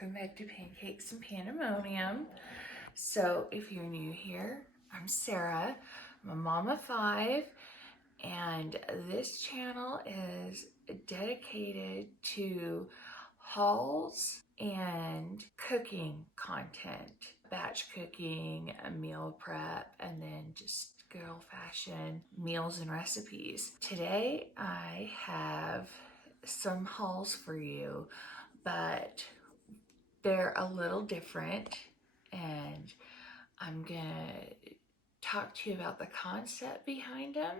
welcome back to Pancakes and Pandemonium. So if you're new here, I'm Sarah. I'm a mom of 5, and this channel is dedicated to hauls and cooking content. Batch cooking, a meal prep, and then just good old-fashioned meals and recipes. Today I have some hauls for you, but they're a little different, and I'm gonna talk to you about the concept behind them,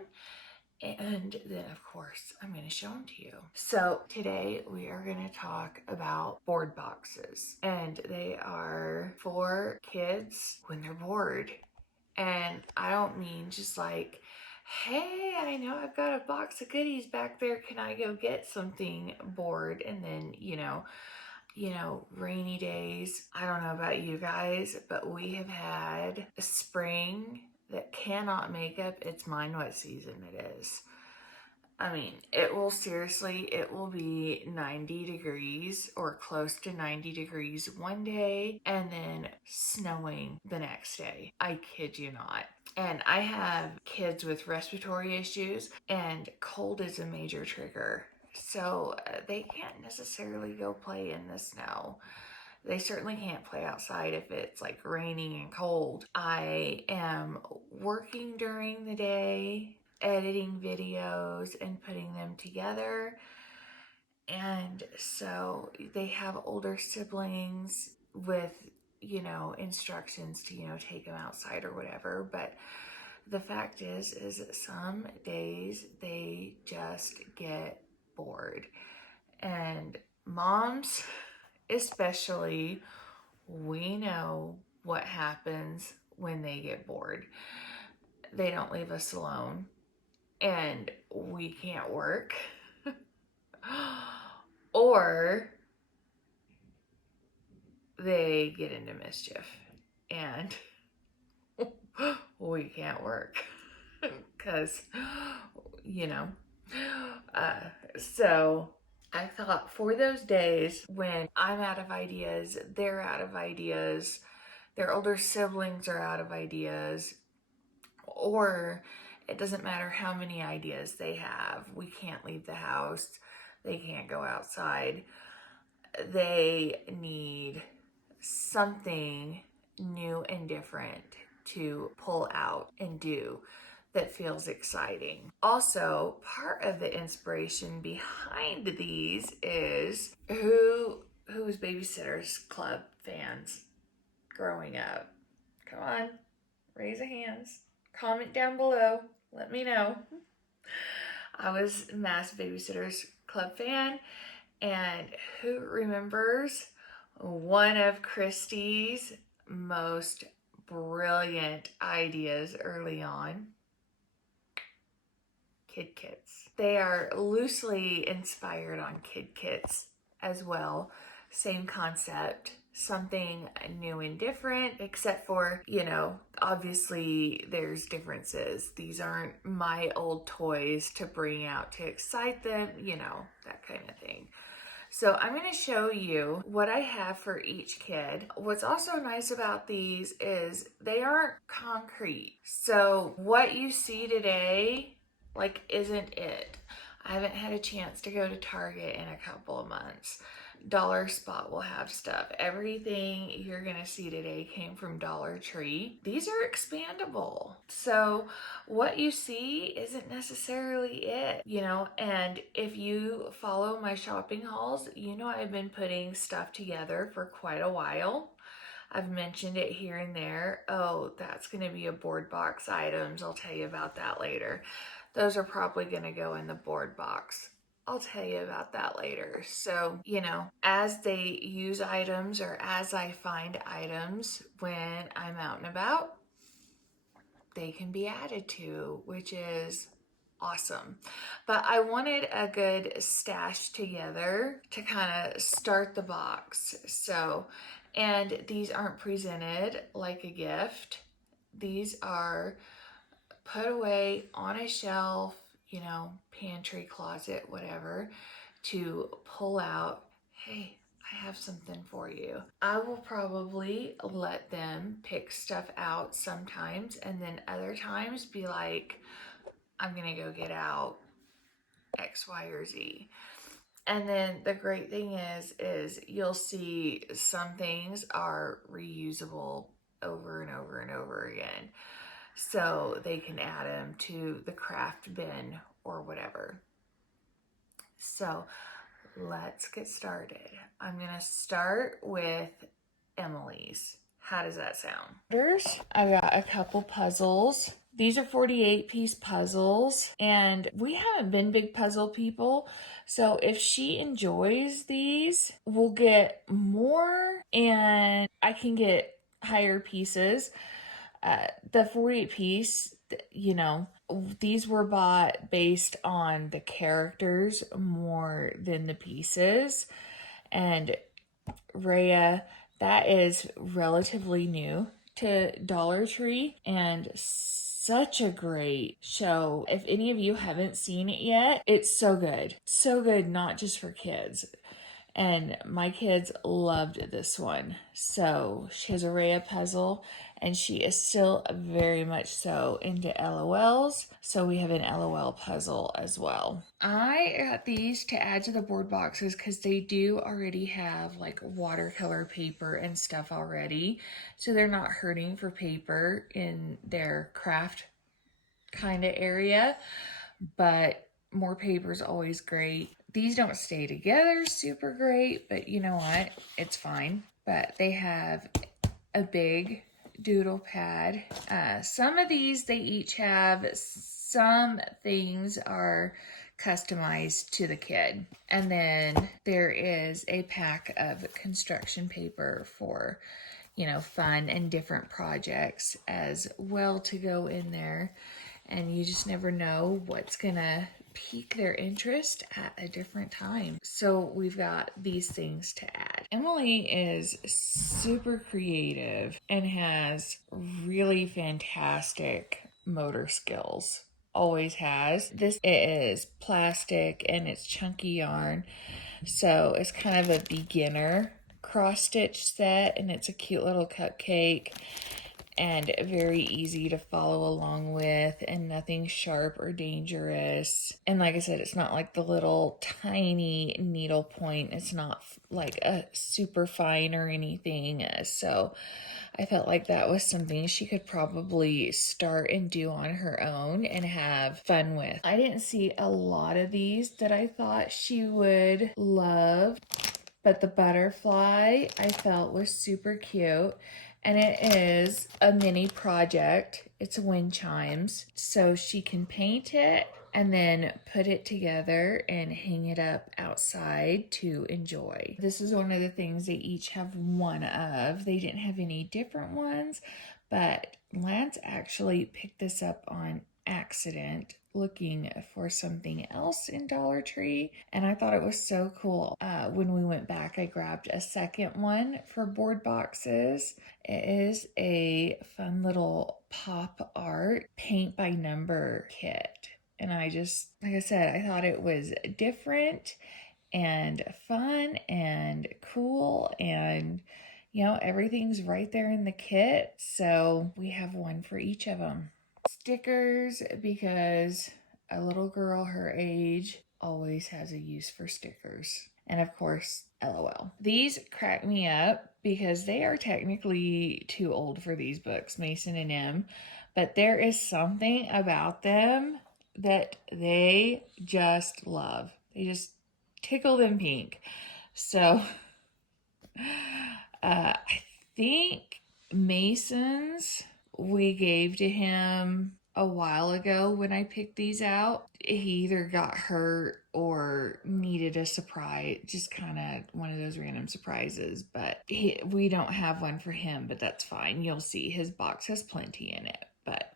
and then of course I'm gonna show them to you. So today we are gonna talk about board boxes, and they are for kids when they're bored. And I don't mean just like, hey, I know I've got a box of goodies back there, can I go get something bored? And then, rainy days. I don't know about you guys, but we have had a spring that cannot make up its mind what season it is. I mean, it will be 90 degrees or close to 90 degrees one day and then snowing the next day. I kid you not. And I have kids with respiratory issues, and cold is a major trigger. So they can't necessarily go play in the snow. They certainly can't play outside if it's like raining and cold. I am working during the day, editing videos and putting them together. And so they have older siblings with, instructions to, take them outside or whatever. But the fact is that some days they just get bored. And moms, especially, we know what happens when they get bored. They don't leave us alone, and we can't work, or they get into mischief, and we can't work because, so I thought for those days when I'm out of ideas, they're out of ideas, their older siblings are out of ideas, or it doesn't matter how many ideas they have, we can't leave the house, they can't go outside, they need something new and different to pull out and do that feels exciting. Also, part of the inspiration behind these is who was Babysitters Club fans growing up? Come on, raise a hands. Comment down below. Let me know. I was a massive Babysitters Club fan, and who remembers one of Christy's most brilliant ideas early on? Kid Kits. They are loosely inspired on Kid Kits as well. Same concept, something new and different, except for, obviously there's differences. These aren't my old toys to bring out to excite them, that kind of thing. So I'm going to show you what I have for each kid. What's also nice about these is they aren't concrete. So what you see today, isn't it. I haven't had a chance to go to Target in a couple of months. Dollar Spot will have stuff. Everything you're gonna see today came from Dollar Tree. These are expandable. So what you see isn't necessarily it, and if you follow my shopping hauls, I've been putting stuff together for quite a while. I've mentioned it here and there. Oh, that's gonna be a board box items. I'll tell you about that later. Those are probably gonna go in the board box. I'll tell you about that later. So, as they use items or as I find items when I'm out and about, they can be added to, which is awesome. But I wanted a good stash together to kind of start the box. So, and these aren't presented like a gift. These are put away on a shelf, pantry, closet, whatever, to pull out, hey, I have something for you. I will probably let them pick stuff out sometimes, and then other times be like, I'm gonna go get out X, Y, or Z. And then the great thing is you'll see some things are reusable over and over and over again. So they can add them to the craft bin or whatever. So let's get started. I'm gonna start with Emily's. How does that sound? First, I got a couple puzzles. These are 48-piece puzzles, and we haven't been big puzzle people, so if she enjoys these, we'll get more, and I can get higher pieces. The 48-piece, you know, these were bought based on the characters more than the pieces, and Rhea, that is relatively new to Dollar Tree and such a great show. If any of you haven't seen it yet, it's so good. So good, not just for kids. And my kids loved this one. So she has a Rhea puzzle, and she is still very much so into LOLs. So we have an LOL puzzle as well. I got these to add to the board boxes because they do already have like watercolor paper and stuff already. So they're not hurting for paper in their craft kind of area. But more paper is always great. These don't stay together super great, but you know what? It's fine. But they have a big doodle pad. Some of these, they each have, some things are customized to the kid. And then there is a pack of construction paper for, you know, fun and different projects as well to go in there. And you just never know what's gonna pique their interest at a different time. So we've got these things to add. Emily is super creative and has really fantastic motor skills. Always has. This is plastic and it's chunky yarn. So it's kind of a beginner cross stitch set, and it's a cute little cupcake and very easy to follow along with, and nothing sharp or dangerous. And like I said, it's not like the little tiny needle point. It's not like a super fine or anything. So I felt like that was something she could probably start and do on her own and have fun with. I didn't see a lot of these that I thought she would love, but the butterfly I felt was super cute. And it is a mini project. It's wind chimes. So she can paint it and then put it together and hang it up outside to enjoy. This is one of the things they each have one of. They didn't have any different ones, but Lance actually picked this up on accident looking for something else in Dollar Tree, and I thought it was so cool. When we went back, I grabbed a second one for board boxes. It is a fun little pop art paint by number kit, and I just, like I said, I thought it was different and fun and cool, and you know, everything's right there in the kit, so we have one for each of them. Stickers, because a little girl her age always has a use for stickers. And of course, LOL. These crack me up because they are technically too old for these books, Mason and M, but there is something about them that they just love. They just tickle them pink. So I think Mason's we gave to him a while ago when I picked these out. He either got hurt or needed a surprise, just kind of one of those random surprises. But we don't have one for him, but that's fine. You'll see his box has plenty in it, but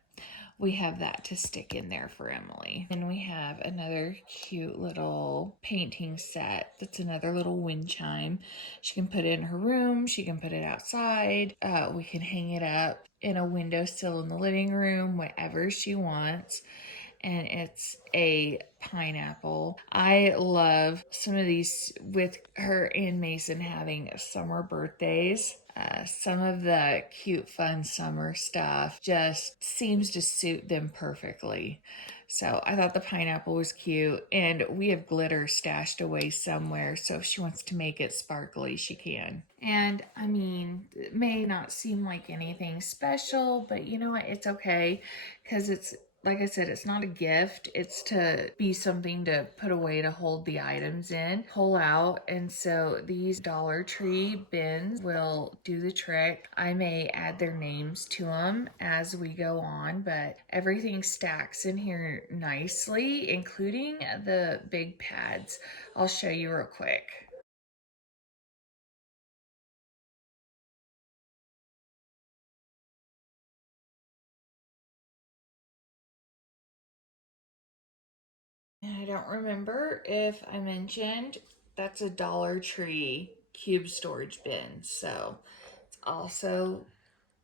we have that to stick in there for Emily. Then we have another cute little painting set. That's another little wind chime. She can put it in her room. She can put it outside. We can hang it up in a windowsill in the living room, whatever she wants. and it's a pineapple. I love some of these with her and Mason having summer birthdays. Some of the cute, fun summer stuff just seems to suit them perfectly. So I thought the pineapple was cute, and we have glitter stashed away somewhere, so if she wants to make it sparkly, she can. And I mean, it may not seem like anything special, but you know what? It's okay because it's like I said, it's not a gift. It's to be something to put away to hold the items in, pull out. And so these Dollar Tree bins will do the trick. I may add their names to them as we go on, but everything stacks in here nicely, including the big pads. I'll show you real quick. And I don't remember if I mentioned that's a Dollar Tree cube storage bin. So it's also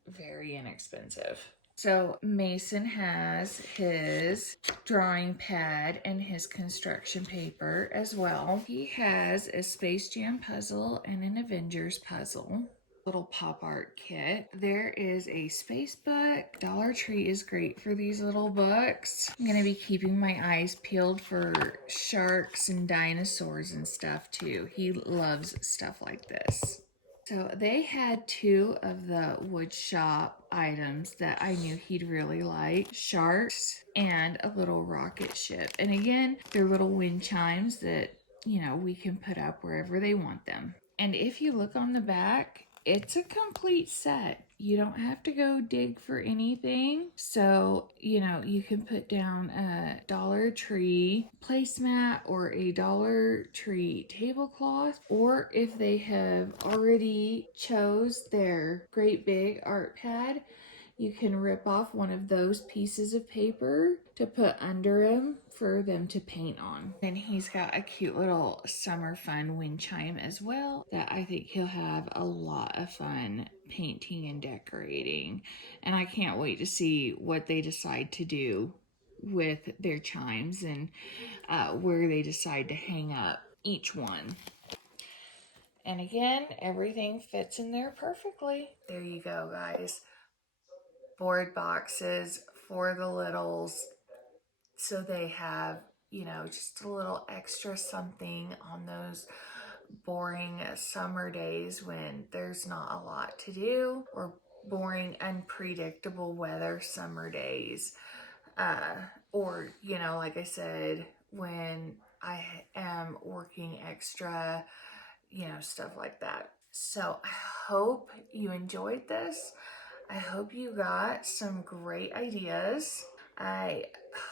very inexpensive. So Mason has his drawing pad and his construction paper as well. He has a Space Jam puzzle and an Avengers puzzle. Little pop art kit. There is a space book. Dollar Tree is great for these little books. I'm gonna be keeping my eyes peeled for sharks and dinosaurs and stuff too. He loves stuff like this. So they had two of the wood shop items that I knew he'd really like, sharks and a little rocket ship. And again, they're little wind chimes that, you know, we can put up wherever they want them. And if you look on the back, it's a complete set. You don't have to go dig for anything. So, you know, you can put down a Dollar Tree placemat or a Dollar Tree tablecloth, or if they have already chose their great big art pad, you can rip off one of those pieces of paper to put under him for them to paint on. Then he's got a cute little summer fun wind chime as well that I think he'll have a lot of fun painting and decorating. And I can't wait to see what they decide to do with their chimes and where they decide to hang up each one. And again, everything fits in there perfectly. There you go, guys. Board boxes for the littles so they have, you know, just a little extra something on those boring summer days when there's not a lot to do, or boring, unpredictable weather summer days. Or, you know, like I said, when I am working extra, you know, stuff like that. So I hope you enjoyed this. I hope you got some great ideas. I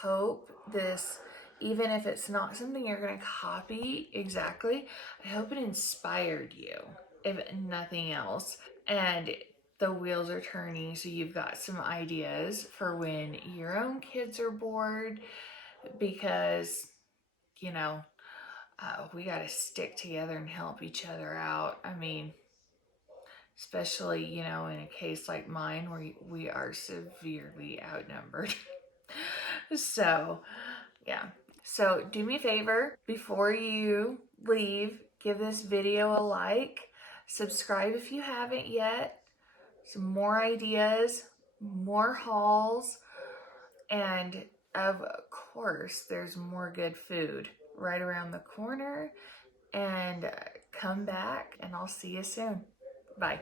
hope this, even if it's not something you're going to copy exactly, I hope it inspired you, if nothing else. And the wheels are turning, so you've got some ideas for when your own kids are bored, because, you know, we got to stick together and help each other out. I mean, especially, you know, in a case like mine where we are severely outnumbered. So, yeah. So, do me a favor before you leave, give this video a like, subscribe if you haven't yet. Some more ideas, more hauls, and of course, there's more good food right around the corner. And come back, and I'll see you soon. Bye.